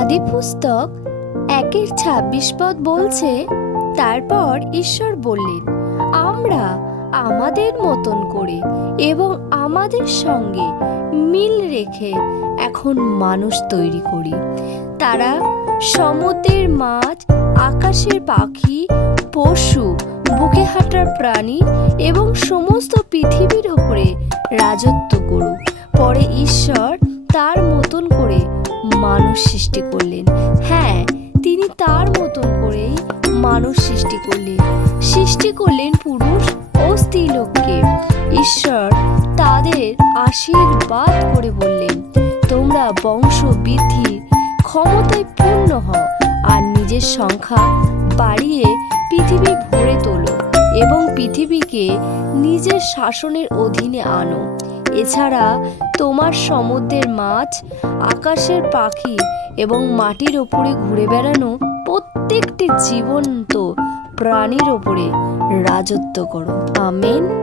আদি পুস্তক একের ছাব্বিশ পদ বলছে, তারপর ঈশ্বর বললেন, আমরা আমাদের মতন করে এবং আমাদের সঙ্গে মিল রেখে এখন মানুষ তৈরি করি। তারা সমুদ্রের মাছ, আকাশের পাখি, পশু, বুকে হাঁটার প্রাণী এবং সমস্ত পৃথিবীর ওপরে রাজত্ব করুক। পরে ঈশ্বর মানুষ সৃষ্টি করলেন। হ্যাঁ তিনি তার মতন করেই মানুষ সৃষ্টি করলেন। সৃষ্টি করলেন পুরুষ ও স্ত্রীলোককে ঈশ্বর তাদের আশীর্বাদ করে বললেন, তোমরা বংশ বৃদ্ধির ক্ষমতায় পূর্ণ হও আর নিজের সংখ্যা বাড়িয়ে পৃথিবী ভরে তোলো এবং পৃথিবীকে নিজের শাসনের অধীনে আনো। এছাড়া তোমার সমুদ্রের মাছ, আকাশের পাখি এবং মাটির ওপরে ঘুরে বেড়ানো প্রত্যেকটি জীবন্ত প্রাণীর ওপরে রাজত্ব করো। আমেন।